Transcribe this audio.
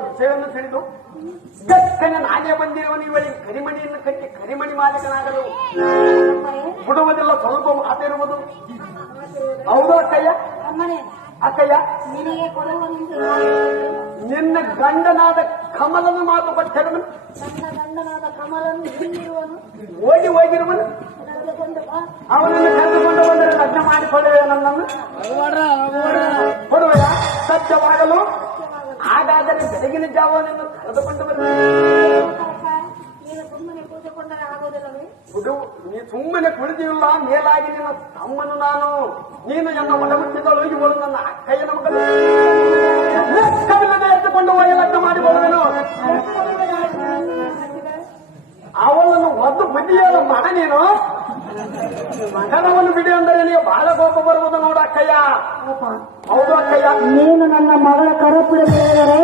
ವಿಷಯವನ್ನು ತಿಳಿದು ಗಕ್ಕನೆ ನಾಗೆ ಬಂದಿರುವನು ಇವಳಿಗೆ ಕರಿಮಣಿಯನ್ನು ಕಟ್ಟಿ ಕರಿಮಣಿ ಮಾಲೀಕನಾಗಲು. ಬಿಡುವುದಿಲ್ಲ ಸ್ವಲ್ಪ ಮಾತಿರುವುದು. ಹೌದು ಅಕ್ಕಯ್ಯ? ಅಕ್ಕಯ್ಯ ನಿನ್ನ ಗಂಡನಾದ ಕಮಲನ ಮಾತು ನನ್ನ ಗಂಡನಾದ ಕಮಲನು ಓಡಿ ಹೋಗಿರುವನು ಅವನನ್ನು ಕರೆದುಕೊಂಡು ಬಂದರೆ ಲಗ್ನ ಮಾಡಿಕೊಳ್ಳುವೆ ನನ್ನನ್ನು? ಕೊಡುವೆಯ? ಸತ್ಯವಾಗಲು ಹಾಗಾದರೆ ಬೆಳಗಿನ ಜಾವನನ್ನು ಕರೆದುಕೊಂಡು ಹುಡು, ನೀ ಸುಮ್ಮನೆ ಕುಳಿದಿಲ್ಲ ಮೇಲಾಗಿ ನಿನ್ನ ತಮ್ಮನು ನಾನು. ನೀನು ನನ್ನ ಒಡಗುತ್ತಿದ್ದಳು ಇವಳು ನನ್ನ ಅಕ್ಕಯ್ಯನ ಮಗಳು. ಒದ್ದು ಬುದ್ಧಿಯಾದ ಮಗ ನೀನು. ಮಗನವನ್ನು ಬಿಡಿ ಅಂದರೆ ನೀವು ಬಹಳ ಕೋಪ ಬರುವುದು ನೋಡ ಅಕ್ಕಯ್ಯ. ಹೌದು ಅಕ್ಕಯ್ಯ. ನೀನು ನನ್ನ ಮಗಳ ಕರುಪುಡಿ ಬೆಳೆದರೆ